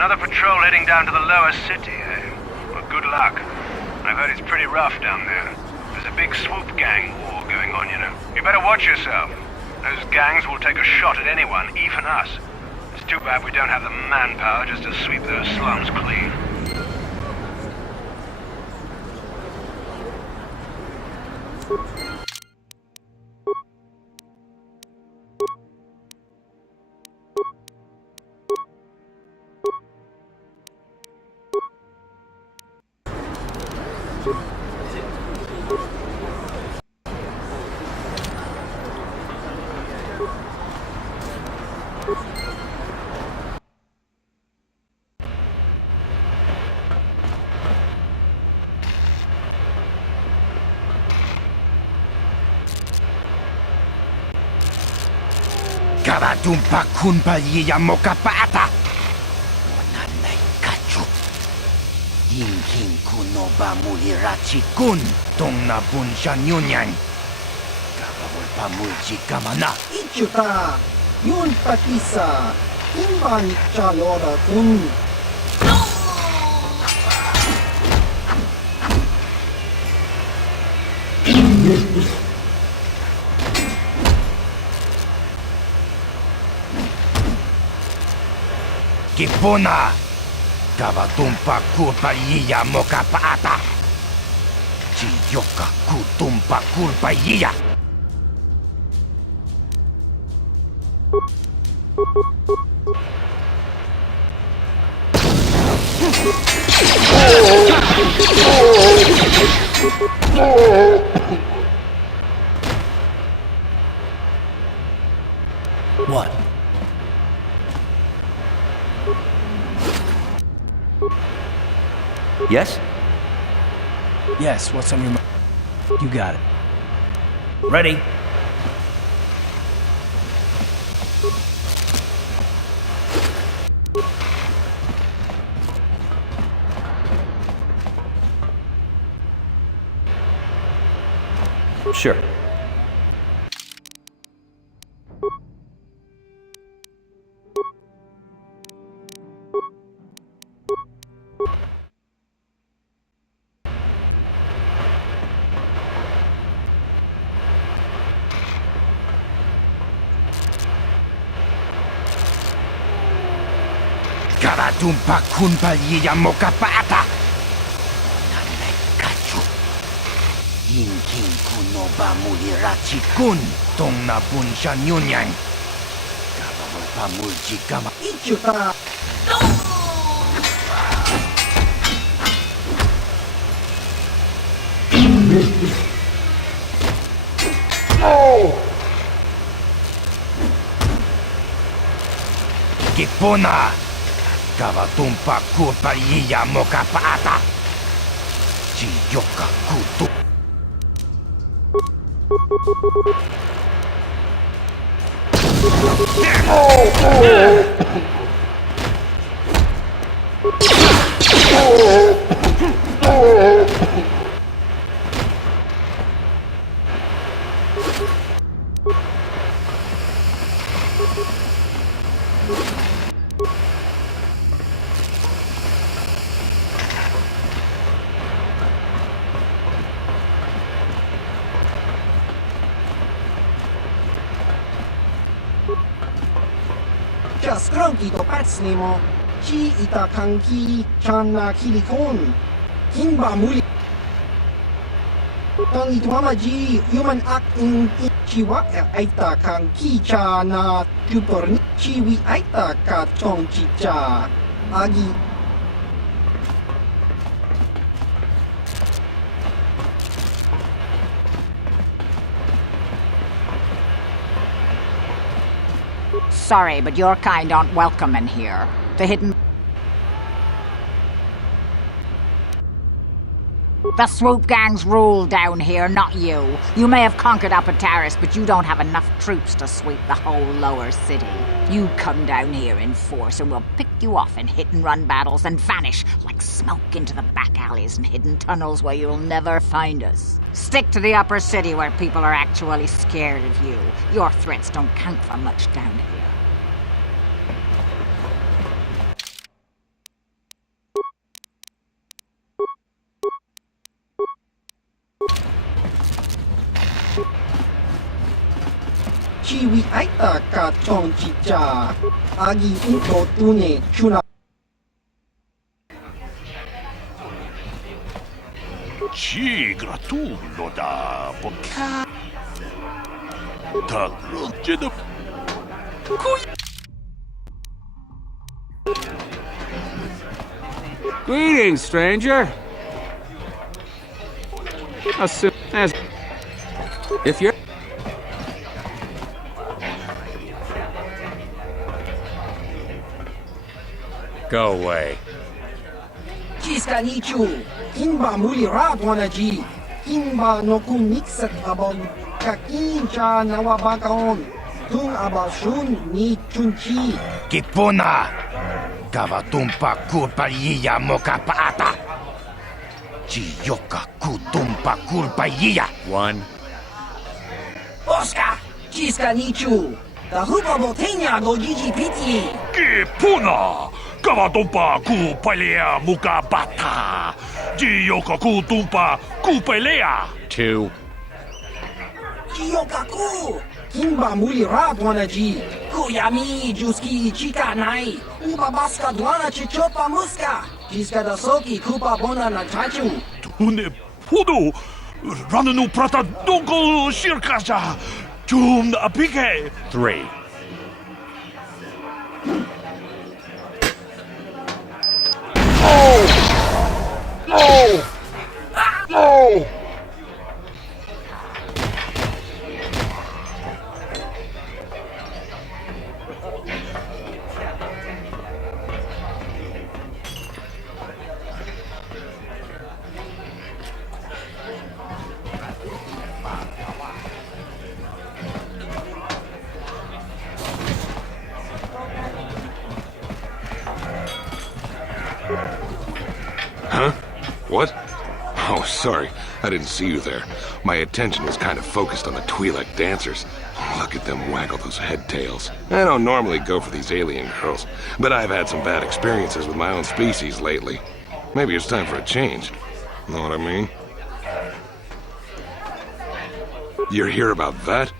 Another patrol heading down to the lower city, eh? Well, good luck. I've heard it's pretty rough down there. There's a big swoop gang war going on, you know. You better watch yourself. Those gangs will take a shot at anyone, even us. It's too bad we don't have the manpower just to sweep those slums clean. Karatumpa kunpalyiya mokapata! Wananay kachu! Yingking kunoba mulirachi kun! Tong nabunsha nyunyan! Kabawal pamulji kamana! Ichuta! Yun patisa! Imban chalora kun! Kipuna! Kavatumpa kurpalyiya mokapata! Chiyoka kutumpa kurpalyiya! What? Yes? Yes, what's on your mind? You got it. Ready? Sure. Karatumpa kunpalyiya mokapata! Wananay kachu! Yingking kunoba mulirachi kun! Tong nabunsha nyunyan! Kabawal pamulji kama... Ichuta! Kipuna! Kavatumpa kurpalyiya mokapata! Chiyoka kutu... Just kronki to pacnimo! Chi ita kanki channa kilikon! Kimba muli! Tang itwama ji human act in chiwa aita kanki chana tuporni chiwi aita ka chong chicha! Agi Sorry, but your kind aren't welcome in here. The hidden... The swoop gangs rule down here, not you. You may have conquered Apataris, but you don't have enough troops to sweep the whole lower city. You come down here in force and we'll pick you off in hit-and-run battles and vanish like smoke into the back alleys and hidden tunnels where you'll never find us. Stick to the upper city where people are actually scared of you. Your threats don't count for much down here. Chiwi aita ka chong chicha. Agi into tune chuna. Ci gratullo da bocca. Tak ludzie do... Greetings, stranger. As if you're go away. Chiska nichu. Kinba muli radwana ji. Kinba no kunikset abon. Kakincha nawabakaon. Tung abashun ni chunchi. Kipuna! Gavatumpa kulpallia mokapaata! Chiyoka kutumpa kulpallia! One. Oscar! Chiska nichu. The hupa botenya go gigi piti. Que puna! Kavatumpa ku palea muka bata! Jiyoka ku tumpa ku pelea! Two. Chiyokaku! Kimba muli radwana ji. Kuyami juski chika nai. Uba baska dwana chichopa muska. Chiska da soki kupa bona na chachu. Tune pudu! Rananu prata donko shirkasha! Chum apike! Three. Huh? What? Oh, sorry. I didn't see you there. My attention was kind of focused on the Twi'lek dancers. Look at them waggle those head tails. I don't normally go for these alien girls, but I've had some bad experiences with my own species lately. Maybe it's time for a change. Know what I mean? You're here about that?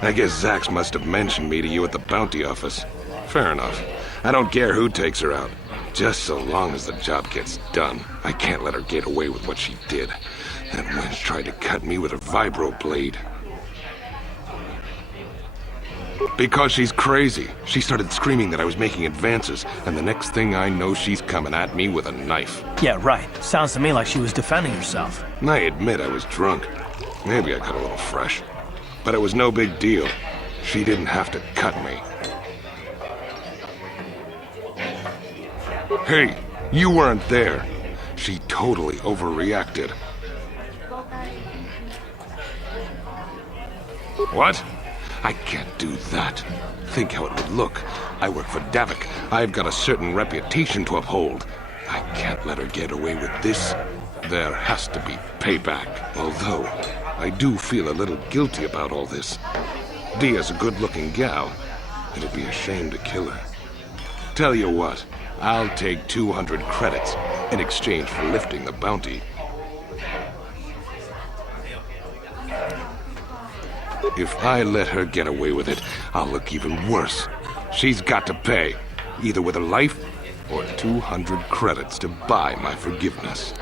I guess Zax must have mentioned me to you at the bounty office. Fair enough. I don't care who takes her out. Just so long as the job gets done. I can't let her get away with what she did. That wench tried to cut me with her vibro blade. Because she's crazy. She started screaming that I was making advances, and the next thing I know, she's coming at me with a knife. Yeah, right. Sounds to me like she was defending herself. I admit I was drunk. Maybe I got a little fresh. But it was no big deal. She didn't have to cut me. Hey, you weren't there. She totally overreacted. What? I can't do that. Think how it would look. I work for Davik. I've got a certain reputation to uphold. I can't let her get away with this. There has to be payback. Although, I do feel a little guilty about all this. Dia's a good-looking gal. It'd be a shame to kill her. Tell you what, I'll take 200 credits in exchange for lifting the bounty. If I let her get away with it, I'll look even worse. She's got to pay, either with her life or 200 credits to buy my forgiveness.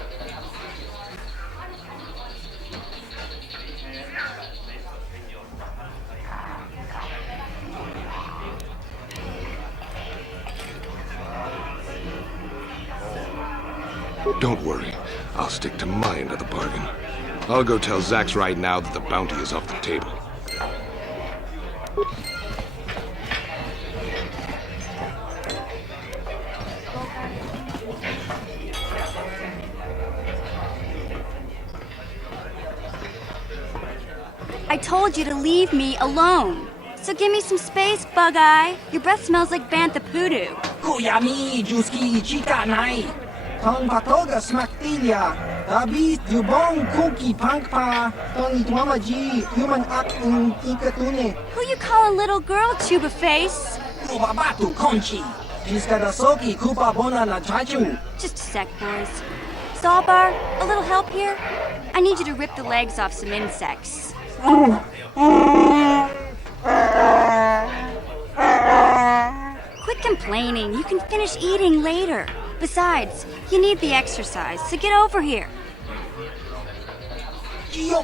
Don't worry, I'll stick to my end of the bargain. I'll go tell Zax right now that the bounty is off the table. I told you to leave me alone. So give me some space, Bug-Eye. Your breath smells like Bantha Poodoo. Kuyami juski chika nai. Tong patoga smaktilia. Dabi yubong kuki pangpa. Tong itwamaji human ak ikatune. Who you calling little girl, Tuba Face? Kubabatu konchi. Jiskadasoki kupa bona na chachu. Just a sec, boys. Sawbar, a little help here? I need you to rip the legs off some insects. Quit complaining. You can finish eating later. Besides, you need the exercise, so get over here.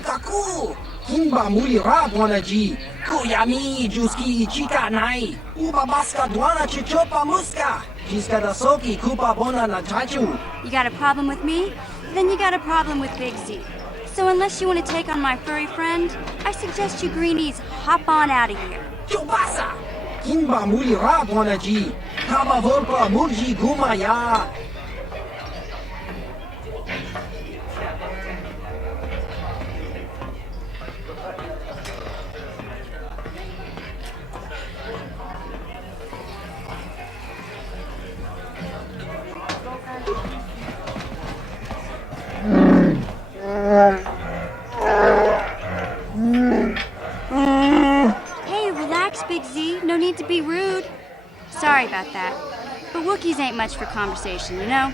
Kaku! Kimba mulira dwanaji. Kuyami juski chika nai. Ubabaska dwana chichopa muska. Jiska da soki kupa bona na chachu. You got a problem with me? Then you got a problem with Big Z. So unless you want to take on my furry friend, I suggest you greenies hop on out of here. Chubasa! Kimba mulira dwanaji. Kaba volpa murji gumaya. Hey, relax, Big Z. No need to be rude. Sorry about that. But Wookiees ain't much for conversation, you know?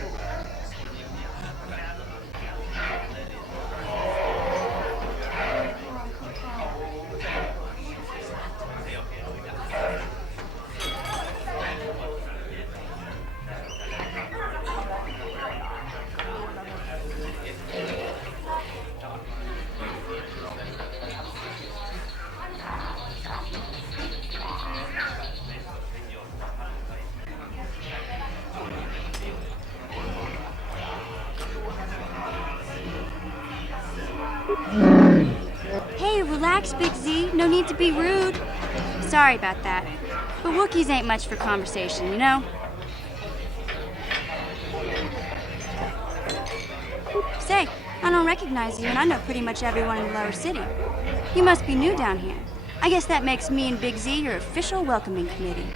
Hey, relax, Big Z. No need to be rude. Sorry about that. But Wookiees ain't much for conversation, you know? Say, I don't recognize you, and I know pretty much everyone in the lower city. You must be new down here. I guess that makes me and Big Z your official welcoming committee.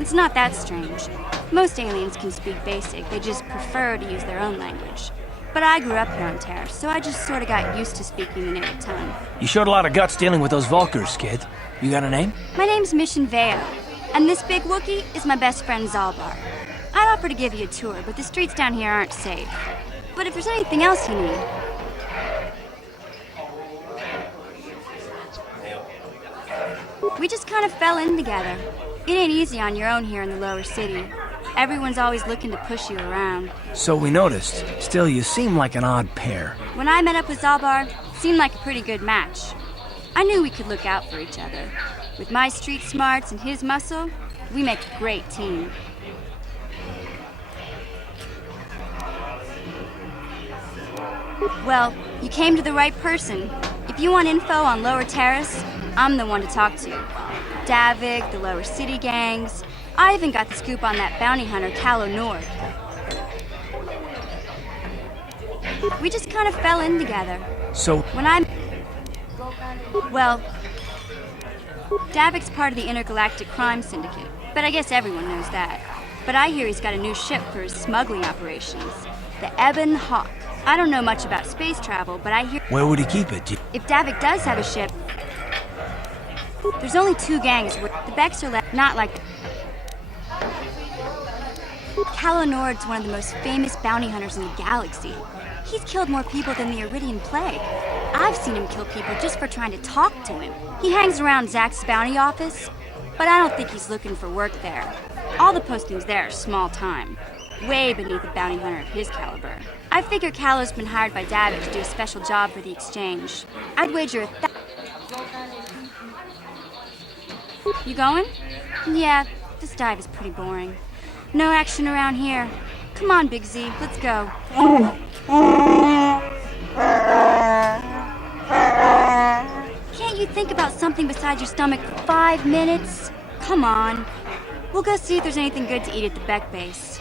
It's not that strange. Most aliens can speak basic, they just prefer to use their own language. But I grew up here on Terra, so I just sort of got used to speaking the native tongue. You showed a lot of guts dealing with those Vulkars, kid. You got a name? My name's Mission Veo, and this big Wookiee is my best friend Zalbar. I'd offer to give you a tour, but the streets down here aren't safe. But if there's anything else you need... We just kind of fell in together. It ain't easy on your own here in the lower city. Everyone's always looking to push you around. So we noticed. Still, you seem like an odd pair. When I met up with Zalbar, it seemed like a pretty good match. I knew we could look out for each other. With my street smarts and his muscle, we make a great team. Well, you came to the right person. If you want info on Lower Terrace, I'm the one to talk to. Davik, the Lower City gangs. I even got the scoop on that bounty hunter, Calo Nord. We just kind of fell in together. So... When I'm... Well... Davik's part of the Intergalactic Crime Syndicate, but I guess everyone knows that. But I hear he's got a new ship for his smuggling operations. The Ebon Hawk. I don't know much about space travel, but I hear... Where would he keep it? If Davik does have a ship... There's only two gangs where the Becks are not like... Calo Nord's one of the most famous bounty hunters in the galaxy. He's killed more people than the Iridian Plague. I've seen him kill people just for trying to talk to him. He hangs around Zach's bounty office, but I don't think he's looking for work there. All the postings there are small time, way beneath a bounty hunter of his caliber. I figure Calo's been hired by Davik to do a special job for the exchange. I'd wager You going? Yeah, this dive is pretty boring. No action around here. Come on, Big Z, let's go. Can't you think about something besides your stomach for 5 minutes? Come on. We'll go see if there's anything good to eat at the Beck base.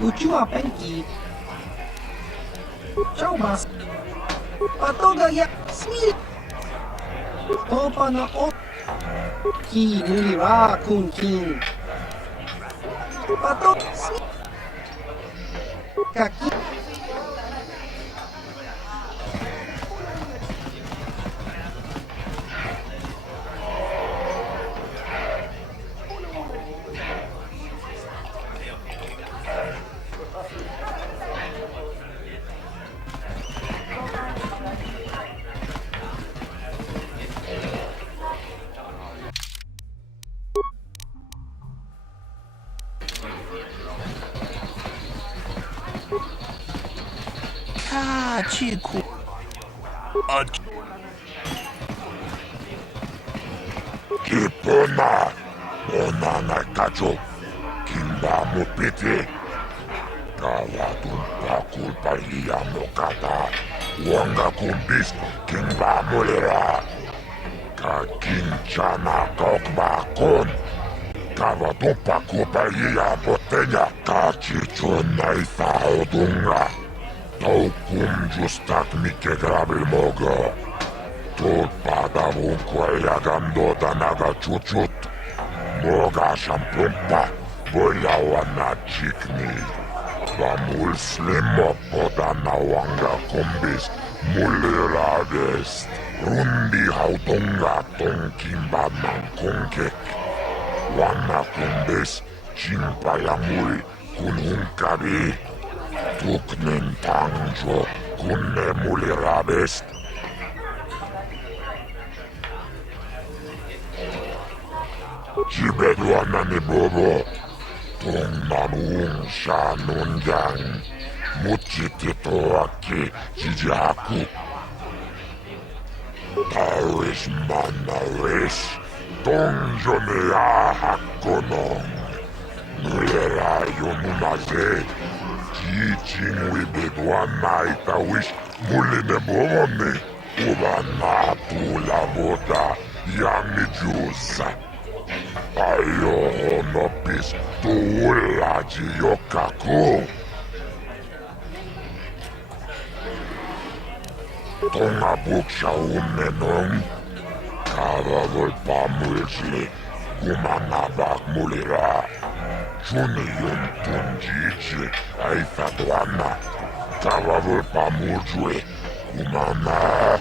Uchua Penki. Chaubas. Patoga ya Smil. Topa na o. Ki mulira kun kin. Pato Smil. Kaki. Kachiku. Kipona. Onana kacho. Kimba mupiti. Kawatumpa kulpa iya mokata. Wanga kumbis. Kimba mulera. Kakinchana kokbakon. Kawatumpa kulpa iya botenya. Kachichona isaodunga. Taukum justak mike grabil mogo. Tulpada vunque agandota naga chuchut. Moga shampumpa. Boyawana chikni. Vamul slimo podana wanga kumbis. Mulirades. Rundi hautunga tonkimba nankungek. Wana kumbis. Chimpayamul kunhunkabi. Tuknen tangjo kunne mulirabes. Jibeduana ni bobo. Tong mamuung sha nunjang. Muchitito aki jijaku. Taris manaris. Tong jonea hakonong. Mulera yonunaze. Teaching with the one night I wish muline bomone ubana tula boda yami juice ayo no pis tula jiyokaku tonga buksha umenon kava volpa mulsli gumanabak mulira Junion tunjichi aifatuana Kavavul pamujwe Kumana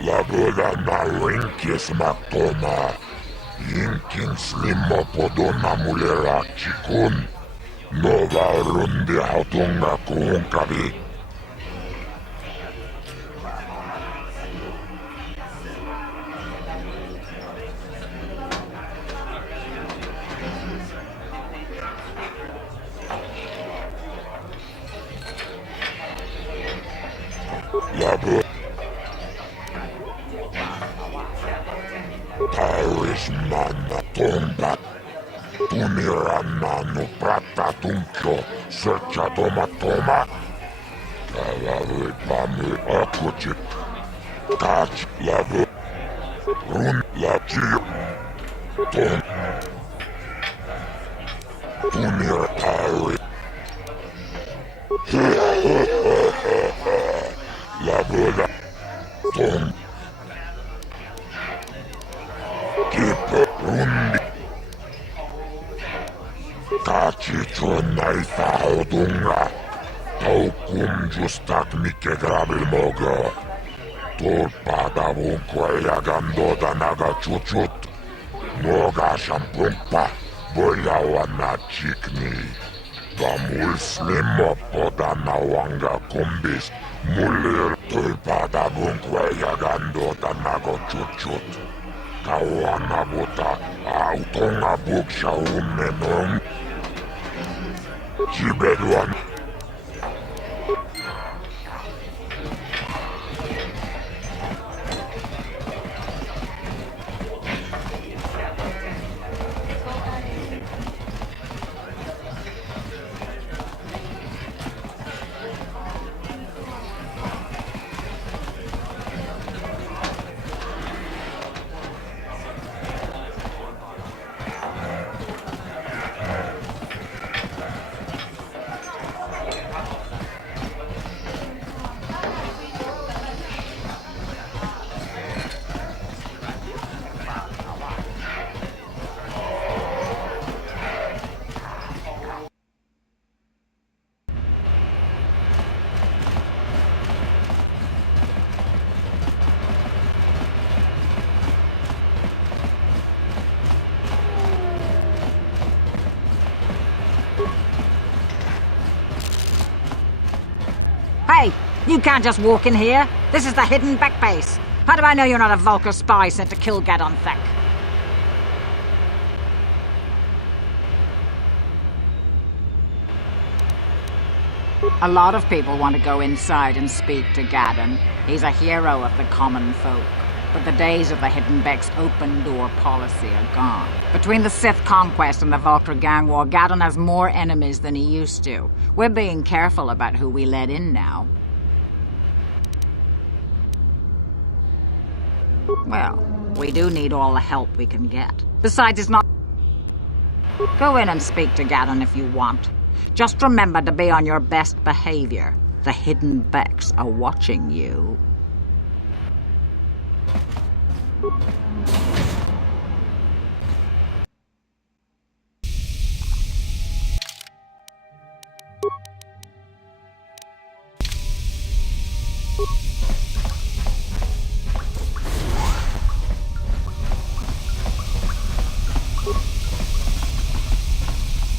Laboda na rinkis matoma Yinkin slimo podona mulera chikun Nova rundi hautunga kuhunkabi Laboda Taris mana tomba Tunirana no prata tunkyo Searcha toma toma Kavavul pamul akuchit Kach labu Run lachiyo Tom Tunir taris Labuda Tom Kipe rundi Kachichona isaodunga Taukum justak mike grabil mogo Tulpada vunque agandota naga chuchut Moga shampumpa Boyawana chikni Vamul slimo podana wanga kumbis Mulir tulpada vunque agandota naga chuchut Kawana buta autonga buksha umenon Jibeduan You can't just walk in here. This is the hidden back base. How do I know you're not a Vulkar spy sent to kill Gadon Thek? A lot of people want to go inside and speak to Gadon. He's a hero of the common folk. But the days of the Hidden Beck's open-door policy are gone. Between the Sith conquest and the Vulkar gang war, Gadon has more enemies than he used to. We're being careful about who we let in now. Well, we do need all the help we can get. Besides, it's not... Go in and speak to Gadon if you want. Just remember to be on your best behavior. The Hidden Becks are watching you.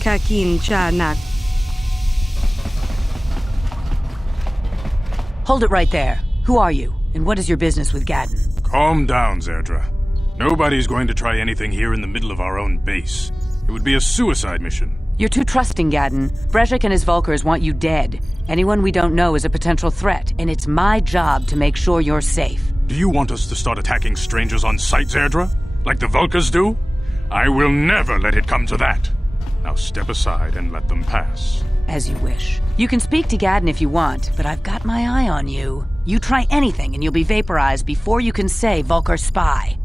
Kakin Chanak. Hold it right there. Who are you, and what is your business with Gadon? Calm down, Zerdra. Nobody's going to try anything here in the middle of our own base. It would be a suicide mission. You're too trusting, Gadon. Brejik and his Vulkars want you dead. Anyone we don't know is a potential threat, and it's my job to make sure you're safe. Do you want us to start attacking strangers on sight, Zerdra? Like the Vulkars do? I will never let it come to that. Now step aside and let them pass. As you wish. You can speak to Gadon if you want, but I've got my eye on you. You try anything and you'll be vaporized before you can say Vulkar spy.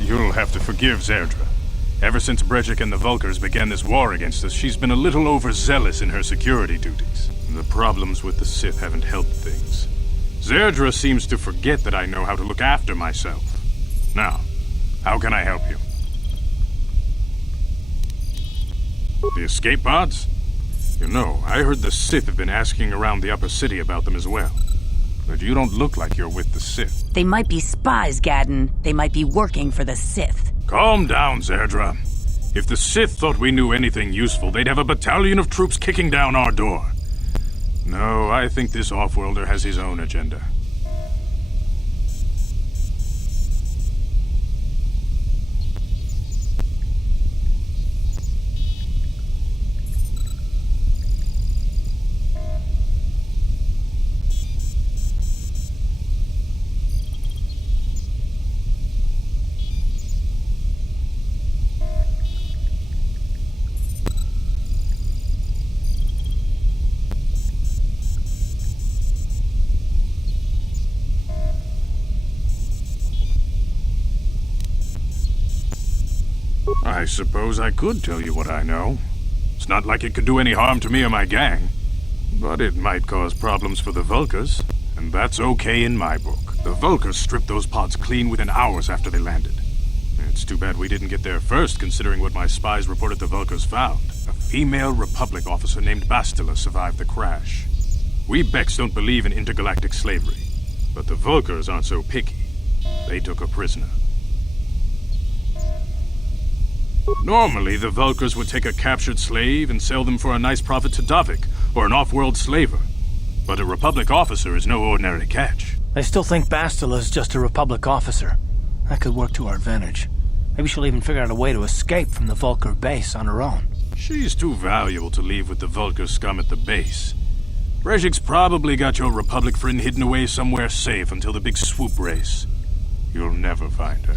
You'll have to forgive Zerdra. Ever since Brejik and the Vulkars began this war against us, she's been a little overzealous in her security duties. The problems with the Sith haven't helped things. Zerdra seems to forget that I know how to look after myself. Now, how can I help you? The escape pods? You know, I heard the Sith have been asking around the upper city about them as well. But you don't look like you're with the Sith. They might be spies, Gadon. They might be working for the Sith. Calm down, Zerdra. If the Sith thought we knew anything useful, they'd have a battalion of troops kicking down our door. No, I think this off-worlder has his own agenda. I suppose I could tell you what I know. It's not like it could do any harm to me or my gang. But it might cause problems for the Vulkars, and that's okay in my book. The Vulkars stripped those pods clean within hours after they landed. It's too bad we didn't get there first, considering what my spies reported the Vulkars found. A female Republic officer named Bastila survived the crash. We Becks don't believe in intergalactic slavery, but the Vulkars aren't so picky. They took her prisoner. Normally, the Vulkars would take a captured slave and sell them for a nice profit to Davik, or an off-world slaver. But a Republic officer is no ordinary catch. I still think Bastila is just a Republic officer. That could work to our advantage. Maybe she'll even figure out a way to escape from the Vulkar base on her own. She's too valuable to leave with the Vulkar scum at the base. Brejik's probably got your Republic friend hidden away somewhere safe until the big swoop race. You'll never find her.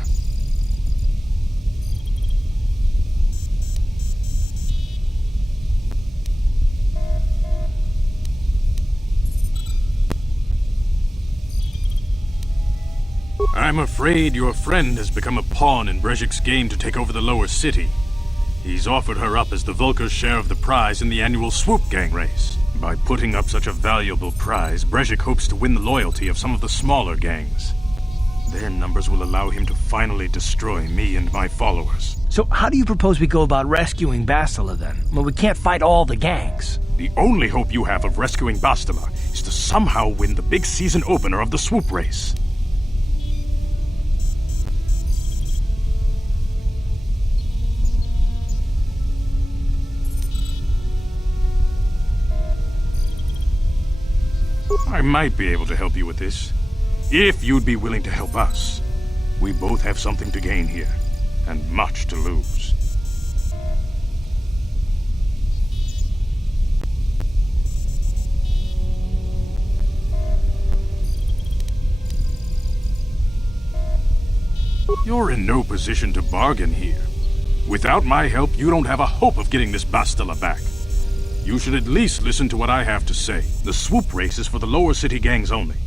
I'm afraid your friend has become a pawn in Brejik's game to take over the lower city. He's offered her up as the Vulkar's share of the prize in the annual Swoop Gang race. By putting up such a valuable prize, Brejik hopes to win the loyalty of some of the smaller gangs. Their numbers will allow him to finally destroy me and my followers. So how do you propose we go about rescuing Bastila then? Well, we can't fight all the gangs. The only hope you have of rescuing Bastila is to somehow win the big season opener of the Swoop race. I might be able to help you with this. If you'd be willing to help us. We both have something to gain here, and much to lose. You're in no position to bargain here. Without my help, you don't have a hope of getting this Bastila back. You should at least listen to what I have to say. The swoop race is for the lower city gangs only.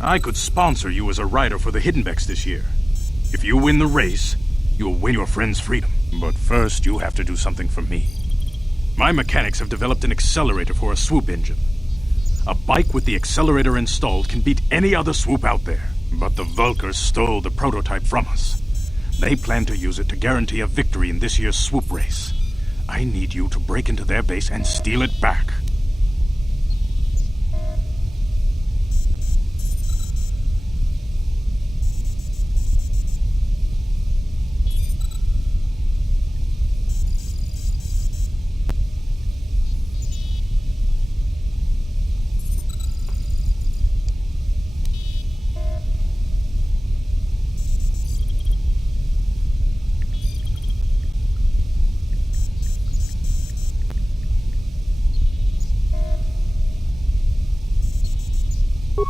I could sponsor you as a rider for the Hiddenbecks this year. If you win the race, you'll win your friend's freedom. But first, you have to do something for me. My mechanics have developed an accelerator for a swoop engine. A bike with the accelerator installed can beat any other swoop out there. But the Vulkars stole the prototype from us. They plan to use it to guarantee a victory in this year's swoop race. I need you to break into their base and steal it back.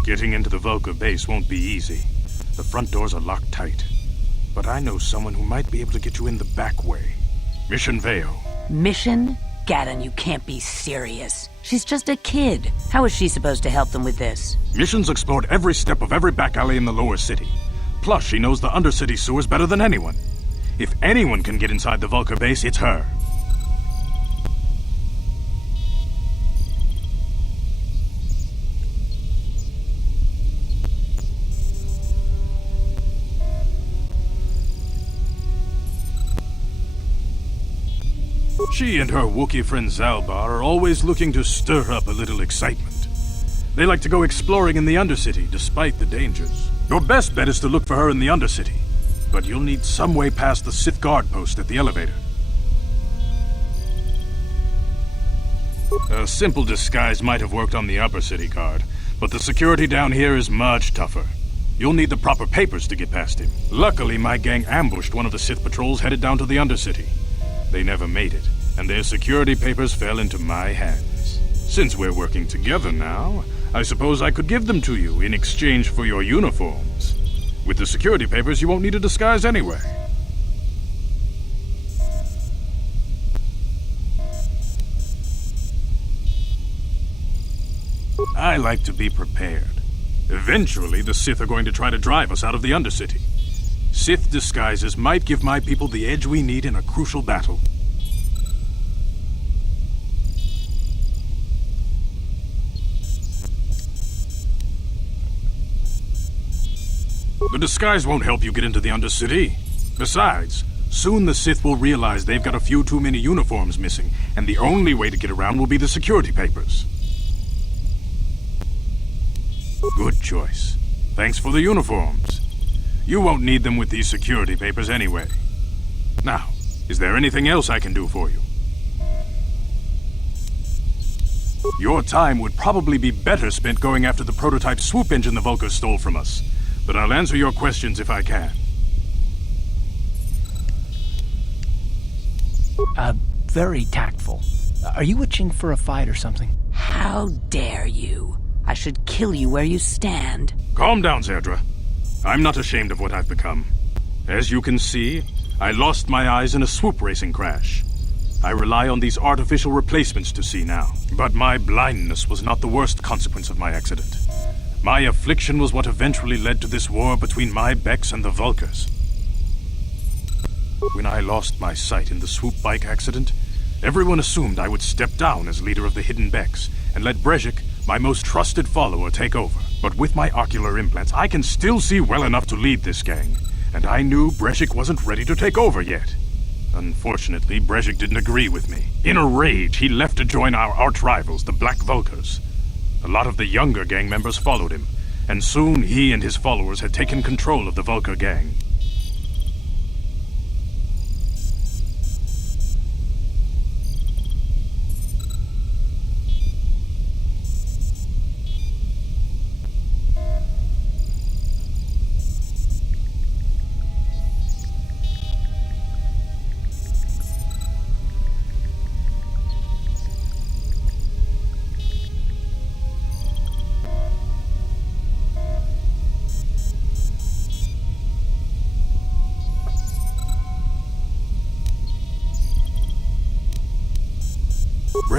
Getting into the Vulkar base won't be easy. The front doors are locked tight. But I know someone who might be able to get you in the back way. Mission Veo. Mission? Gaddon, you can't be serious. She's just a kid. How is she supposed to help them with this? Mission's explored every step of every back alley in the lower city. Plus, she knows the undercity sewers better than anyone. If anyone can get inside the Vulkar base, it's her. She and her Wookiee friend Zalbar are always looking to stir up a little excitement. They like to go exploring in the Undercity, despite the dangers. Your best bet is to look for her in the Undercity, but you'll need some way past the Sith guard post at the elevator. A simple disguise might have worked on the Upper City guard, but the security down here is much tougher. You'll need the proper papers to get past him. Luckily, my gang ambushed one of the Sith patrols headed down to the Undercity. They never made it, and their security papers fell into my hands. Since we're working together now, I suppose I could give them to you in exchange for your uniforms. With the security papers, you won't need a disguise anyway. I like to be prepared. Eventually, the Sith are going to try to drive us out of the Undercity. Sith disguises might give my people the edge we need in a crucial battle. The disguise won't help you get into the Undercity. Besides, soon the Sith will realize they've got a few too many uniforms missing, and the only way to get around will be the security papers. Good choice. Thanks for the uniforms. You won't need them with these security papers anyway. Now, is there anything else I can do for you? Your time would probably be better spent going after the prototype swoop engine the Vulkars stole from us. But I'll answer your questions if I can. Very tactful. Are you itching for a fight or something? How dare you? I should kill you where you stand. Calm down, Zerdra. I'm not ashamed of what I've become. As you can see, I lost my eyes in a swoop racing crash. I rely on these artificial replacements to see now. But my blindness was not the worst consequence of my accident. My affliction was what eventually led to this war between my Becks and the Vulkars. When I lost my sight in the swoop bike accident, everyone assumed I would step down as leader of the Hidden Becks and let Brezhik, my most trusted follower, take over. But with my ocular implants, I can still see well enough to lead this gang, and I knew Brezhik wasn't ready to take over yet. Unfortunately, Brezhik didn't agree with me. In a rage, he left to join our arch-rivals, the Black Vulkars. A lot of the younger gang members followed him, and soon he and his followers had taken control of the Vulkar gang.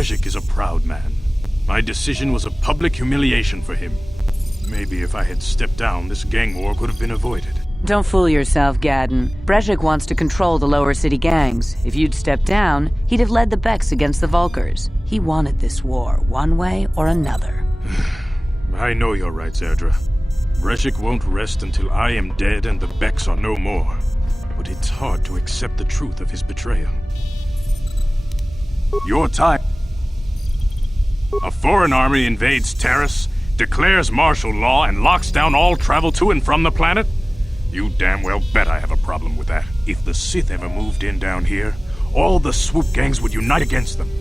Brezhik is a proud man. My decision was a public humiliation for him. Maybe if I had stepped down, this gang war could have been avoided. Don't fool yourself, Gadden. Brezhik wants to control the lower city gangs. If you'd stepped down, he'd have led the Beks against the Vulkars. He wanted this war, one way or another. I know you're right, Zerdra. Brezhik won't rest until I am dead and the Beks are no more. But it's hard to accept the truth of his betrayal. Your time. A foreign army invades Terrace, declares martial law, and locks down all travel to and from the planet? You damn well bet I have a problem with that. If the Sith ever moved in down here, all the swoop gangs would unite against them.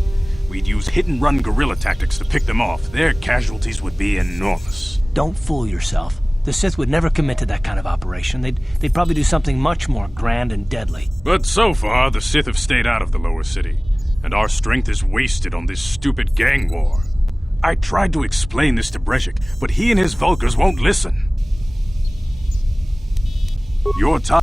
We'd use hit-and-run guerrilla tactics to pick them off. Their casualties would be enormous. Don't fool yourself. The Sith would never commit to that kind of operation. They'd probably do something much more grand and deadly. But so far, the Sith have stayed out of the lower city, and our strength is wasted on this stupid gang war. I tried to explain this to Brezhik, but he and his Vulkars won't listen. Your time.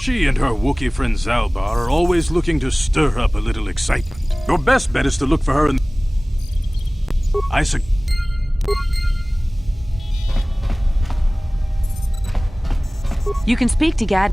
She and her Wookiee friend Zalbar are always looking to stir up a little excitement. Your best bet is to look for her in... You can speak to Gad.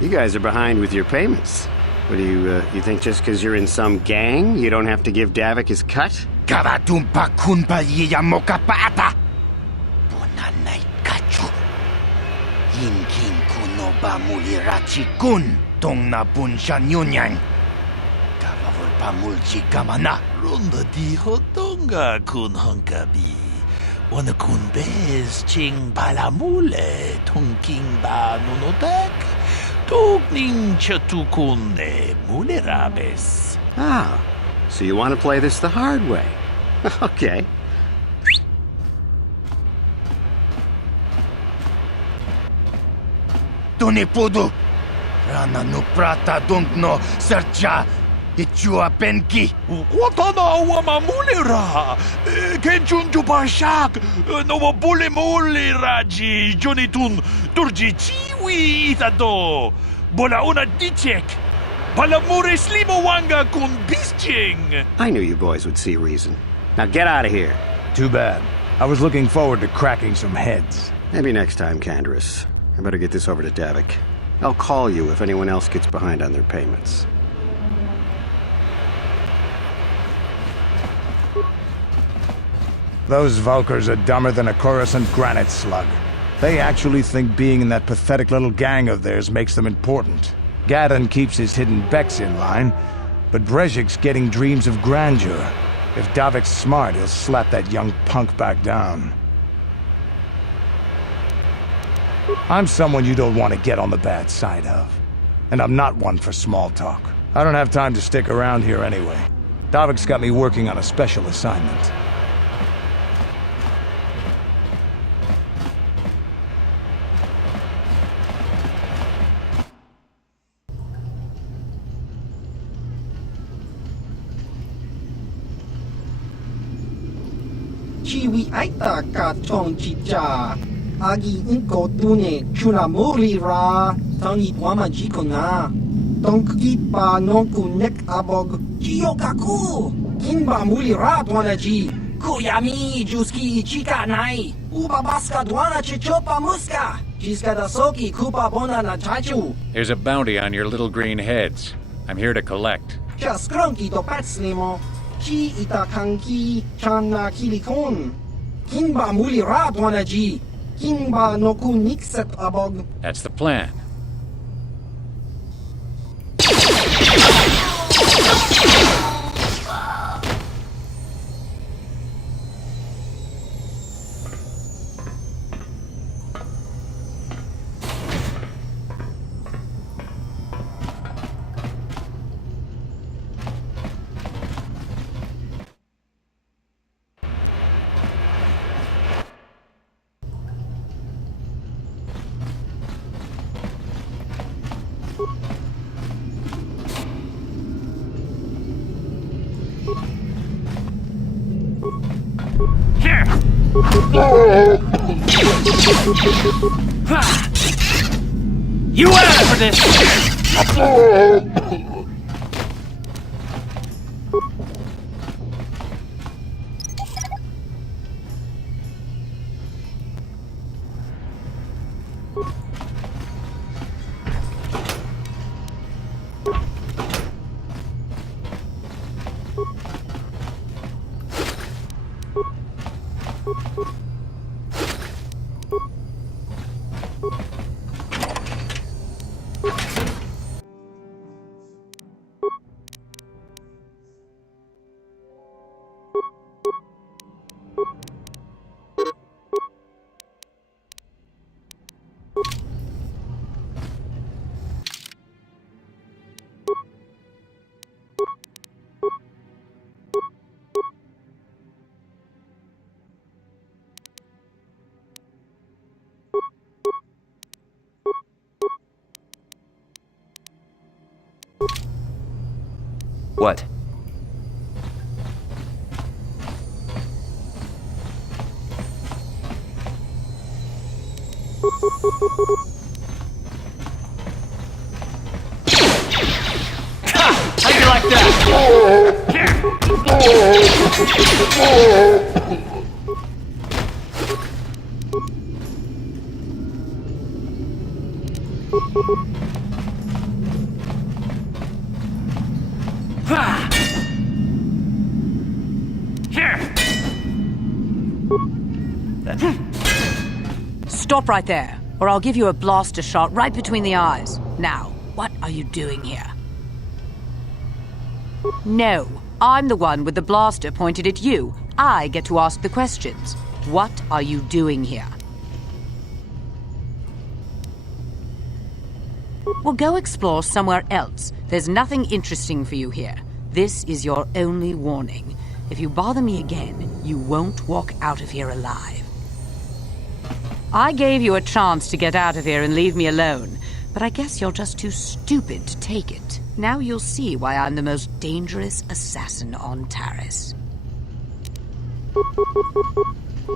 You guys are behind with your payments. What do you think just because you're in some gang, you don't have to give Davik his cut? Kavatumpa kunpa yiyamoka paata! Bonanay kachu. Yinkin kuno ba mulirachi kun tong na bunshan yunyang. Kavavol pa mulchi kamana. Runda dijo tonga kun honkabi. Wana kun bez ching balamule tongking ba nunotak. Togning chatukunde mulerabes. Ah, so you want to play this the hard way? Okay. Tunipudu! Rana no prata dunkno sercha ichua penki. Watana wama mulera. Kenchunju barshak. No bule mule raji jonitun turji chiwi itado. Bola una dichek. Palamure slimo wanga kun bisching. I knew you boys would see reason. Now get out of here. Too bad. I was looking forward to cracking some heads. Maybe next time, Canderous. I better get this over to Davik. I'll call you if anyone else gets behind on their payments. Those Vulkars are dumber than a Coruscant granite slug. They actually think being in that pathetic little gang of theirs makes them important. Gadden keeps his hidden Beks in line, but Brezhik's getting dreams of grandeur. If Davik's smart, he'll slap that young punk back down. I'm someone you don't want to get on the bad side of. And I'm not one for small talk. I don't have time to stick around here anyway. Davik's got me working on a special assignment. Chiwi aita ka chong chicha. Agi inko tune chuna murli ra. Tangi wama jiko na. Tonkipa nonkunek abog. Chiyokaku! Kinba muli ratwanaji. Kuyami juski chika nai. Ubabaska dwana chichopa muska. Jiska soki kupa bona na chachu. There's a bounty on your little green heads. I'm here to collect. Chaskrunki to patslimo. Chi itakanki chana kilikon. Kinba muli ratwanaji. Kinba noku nikset abog. That's the plan. You asked for this! What? How do you like that? Stop right there, or I'll give you a blaster shot right between the eyes. Now, what are you doing here? No, I'm the one with the blaster pointed at you. I get to ask the questions. What are you doing here? Well, go explore somewhere else. There's nothing interesting for you here. This is your only warning. If you bother me again, you won't walk out of here alive. I gave you a chance to get out of here and leave me alone, but I guess you're just too stupid to take it. Now you'll see why I'm the most dangerous assassin on Taris.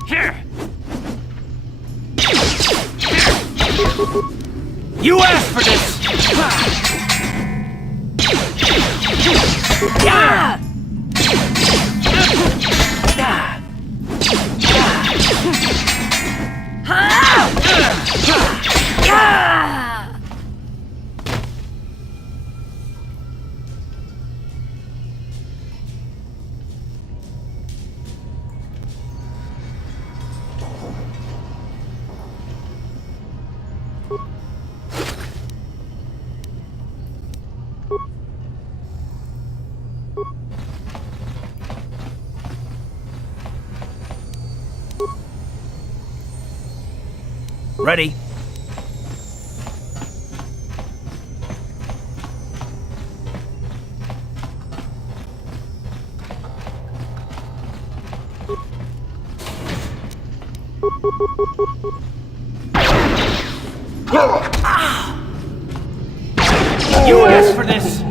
Here! You asked for this! Yeah! Ready? You asked for this!